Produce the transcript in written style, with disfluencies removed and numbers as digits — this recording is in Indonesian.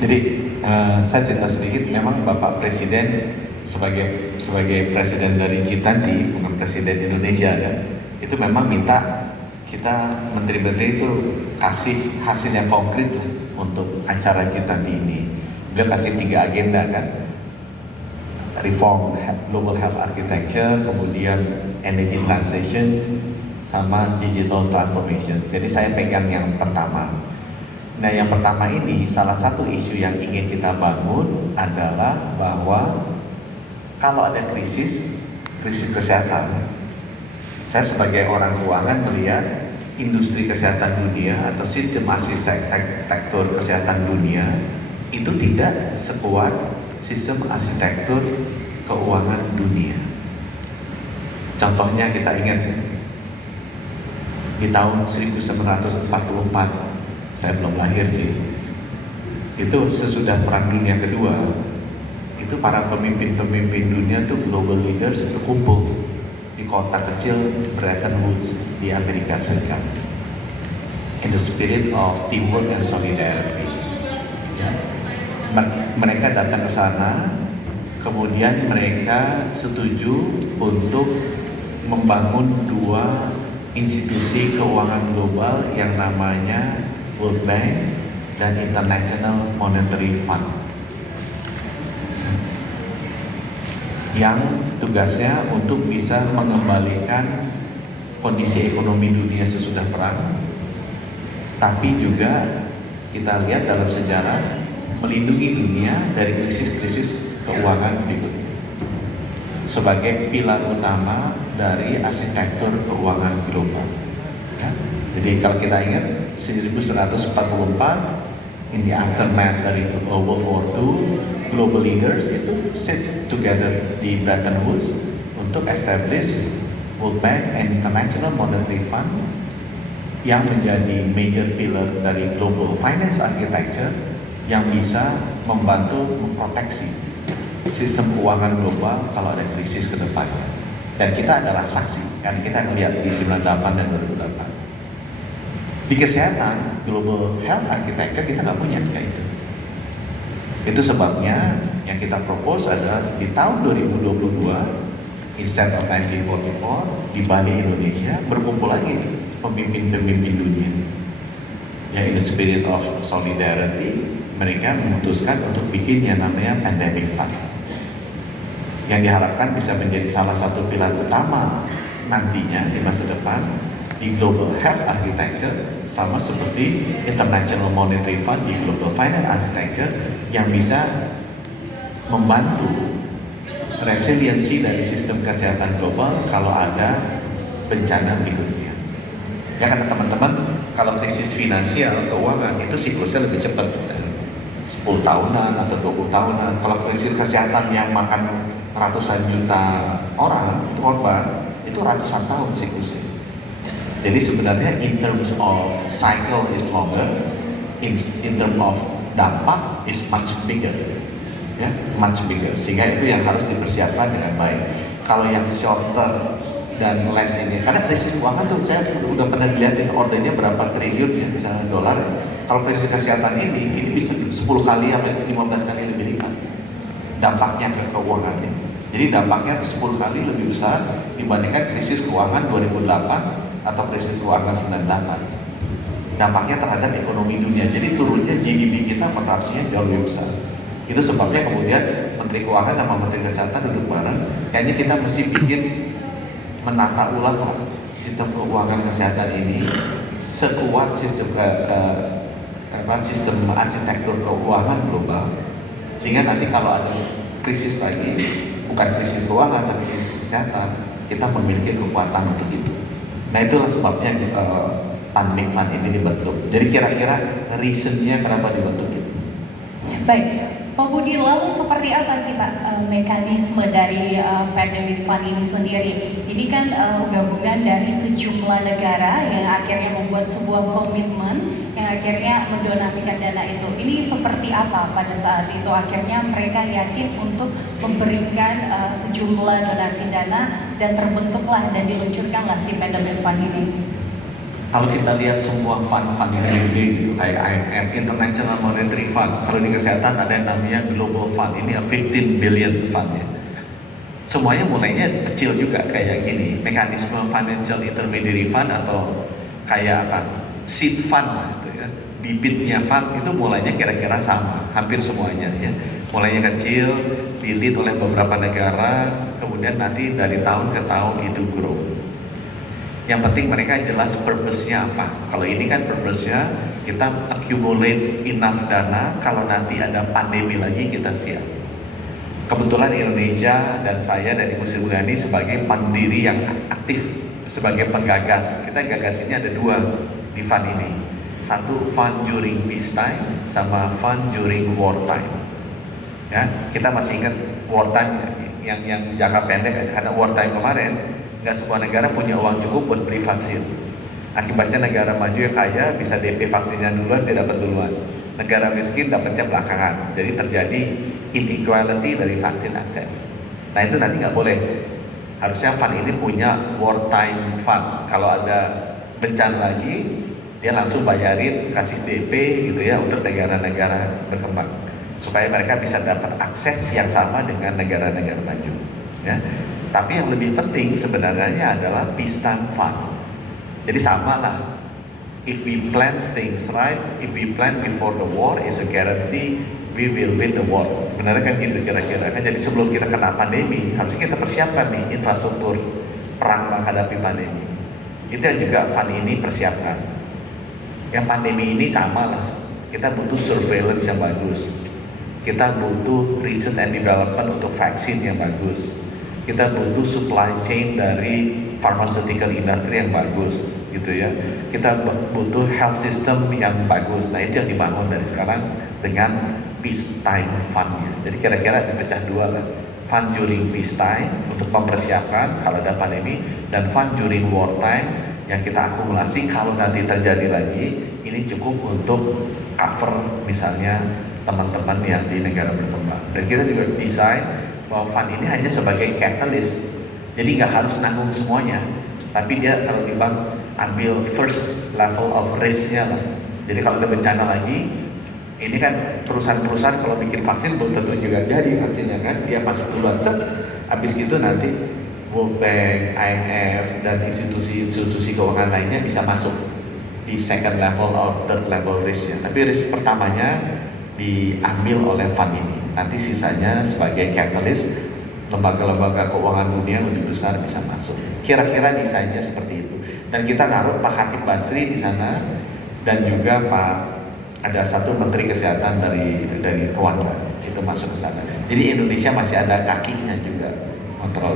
Jadi saya cerita sedikit, memang Bapak Presiden sebagai presiden dari G20, bukan presiden Indonesia kan, itu memang minta kita menteri-menteri itu kasih hasil yang konkret lah untuk acara G20 ini. Beliau kasih 3 agenda kan, reform global health architecture, kemudian energy transition, sama digital transformation. Jadi saya pegang yang pertama. Nah, yang pertama ini salah satu isu yang ingin kita bangun adalah bahwa kalau ada krisis kesehatan, saya sebagai orang keuangan melihat industri kesehatan dunia atau sistem arsitektur kesehatan dunia itu tidak sekuat sistem arsitektur keuangan dunia. Contohnya kita ingat di tahun 1944, saya belum lahir sih, itu sesudah Perang Dunia Kedua, itu para pemimpin-pemimpin dunia tuh global leaders berkumpul di kota kecil Bretton Woods di Amerika Serikat in the spirit of teamwork and solidarity. Ya. Mereka datang ke sana, kemudian mereka setuju untuk membangun 2 institusi keuangan global yang namanya World Bank dan International Monetary Fund, yang tugasnya untuk bisa mengembalikan kondisi ekonomi dunia sesudah perang, tapi juga kita lihat dalam sejarah melindungi dunia dari krisis-krisis keuangan berikutnya sebagai pilar utama dari arsitektur keuangan global. Ya. Jadi kalau kita ingat 1944, in the aftermath dari World War II, global leaders itu sit together di Bretton Woods untuk establish World Bank and International Monetary Fund yang menjadi major pillar dari global finance architecture yang bisa membantu memproteksi sistem keuangan global kalau ada krisis ke depan. Dan kita adalah saksi, kan kita melihat di 98 dan 2008. Di kesehatan, global health architecture kita nggak punya kayak itu. Itu sebabnya yang kita propose adalah di tahun 2022, instead of 1944, di Bali, Indonesia, berkumpul lagi pemimpin-pemimpin dunia. Ya, in the spirit of solidarity, mereka memutuskan untuk bikin yang namanya pandemic fund, yang diharapkan bisa menjadi salah satu pilar utama nantinya di masa depan di global health architecture, sama seperti International Monetary Fund di global finance architecture, yang bisa membantu resiliensi dari sistem kesehatan global kalau ada bencana berikutnya. Ya kan teman-teman, kalau krisis finansial keuangan itu siklusnya lebih cepat, 10 tahunan atau 20 tahunan. Kalau krisis kesehatan yang makan ratusan juta orang itu korban, itu ratusan tahun siklusnya. Jadi sebenarnya in terms of cycle is longer, in terms of dampak is much bigger, ya, much bigger. Sehingga itu yang harus dipersiapkan dengan baik. Kalau yang shorter dan less ini, karena krisis keuangan tuh saya udah pernah lihatin ordernya berapa triliun ya, misalnya dolar. Kalau krisis kesehatan ini bisa 10 kali sampai 15 kali lebih lipat dampaknya ke keuangannya. Jadi dampaknya itu 10 kali lebih besar dibandingkan krisis keuangan 2008 atau krisis keuangan 98. Dampaknya terhadap ekonomi dunia. Jadi turunnya GDP kita, kontraksinya jauh lebih besar. Itu sebabnya kemudian Menteri Keuangan sama Menteri Kesehatan duduk bareng. Kayaknya kita mesti bikin menata ulang sistem keuangan kesehatan ini sekuat sistem sistem arsitektur keuangan global, sehingga nanti kalau ada krisis lagi, bukan krisis keuangan tapi krisis kesehatan, kita memiliki kekuatan untuk itu. Nah, itulah sebabnya pandemic fund ini dibentuk. Jadi kira-kira reasonnya kenapa dibentuk itu. Baik, Pak Budi, lalu seperti apa sih Pak mekanisme dari pandemic fund ini sendiri? Ini kan gabungan dari sejumlah negara yang akhirnya membuat sebuah komitmen yang akhirnya mendonasikan dana itu. Ini seperti apa pada saat itu akhirnya mereka yakin untuk memberikan sejumlah donasi dana dan terbentuklah dan diluncurkanlah si pandemic fund ini? Kalau kita lihat semua fund-fund yang gede-gede gitu, kayak IMF, International Monetary Fund, kalau di kesehatan ada yang namanya Global Fund, ini 15 billion fund ya. Semuanya mulainya kecil juga kayak gini, mekanisme financial intermediary fund atau kayak apa, seed fund lah gitu ya. Bibitnya fund itu mulainya kira-kira sama, hampir semuanya ya. Mulainya kecil, di-lead oleh beberapa negara, kemudian nanti dari tahun ke tahun itu grow. Yang penting mereka jelas purpose-nya apa. Kalau ini kan purpose-nya kita accumulate enough dana, kalau nanti ada pandemi lagi kita siap. Kebetulan Indonesia dan saya dari Muslim Mulyani sebagai pendiri yang aktif, sebagai penggagas. Kita gagasinnya ada dua di fund ini. Satu fund during peace time, sama fund during war time. Ya, kita masih ingat war time yang jangka pendek, karena war time kemarin nggak semua negara punya uang cukup buat beli vaksin. Akibatnya negara maju yang kaya bisa DP vaksinnya duluan, dia dapat duluan. Negara miskin dapatnya belakangan. Jadi terjadi inequality dari vaksin akses. Nah itu nanti nggak boleh. Harusnya fund ini punya wartime fund. Kalau ada bencana lagi, dia langsung bayarin, kasih DP gitu ya untuk negara-negara berkembang. Supaya mereka bisa dapat akses yang sama dengan negara-negara maju. Ya. Tapi yang lebih penting sebenarnya adalah peacetime fund. Jadi sama lah. If we plan things right, if we plan before the war, is a guarantee we will win the war. Sebenarnya kan gitu kira-kira. Kan jadi sebelum kita kena pandemi, harusnya kita persiapkan nih infrastruktur perang menghadapi pandemi. Itu yang juga fund ini persiapkan. Yang pandemi ini sama lah. Kita butuh surveillance yang bagus. Kita butuh research and development untuk vaksin yang bagus. Kita butuh supply chain dari pharmaceutical industry yang bagus gitu ya. Kita butuh health system yang bagus. Nah itu yang dibangun dari sekarang dengan peacetime fund-nya. Jadi kira-kira dipecah dua lah. Fund during peacetime untuk mempersiapkan kalau ada pandemi, dan fund during wartime yang kita akumulasi kalau nanti terjadi lagi, ini cukup untuk cover misalnya teman-teman yang di negara berkembang. Dan kita juga desain bahwa fund ini hanya sebagai catalyst, jadi nggak harus nanggung semuanya, tapi dia kalau di bank ambil first level of risk-nya lah. Jadi kalau ada bencana lagi, ini kan perusahaan-perusahaan kalau bikin vaksin belum tentu juga jadi vaksinnya kan, dia masuk duluan, habis gitu nanti World Bank, IMF, dan institusi-institusi keuangan lainnya bisa masuk di second level or third level risk-nya. Tapi risk pertamanya diambil oleh fund ini. Nanti sisanya sebagai catalyst, lembaga-lembaga keuangan dunia yang lebih besar bisa masuk. Kira-kira desainnya seperti itu. Dan kita naruh Pak Khatib Basri di sana, dan juga ada satu Menteri Kesehatan dari Rwanda itu masuk ke sana. Jadi Indonesia masih ada kakinya juga kontrol.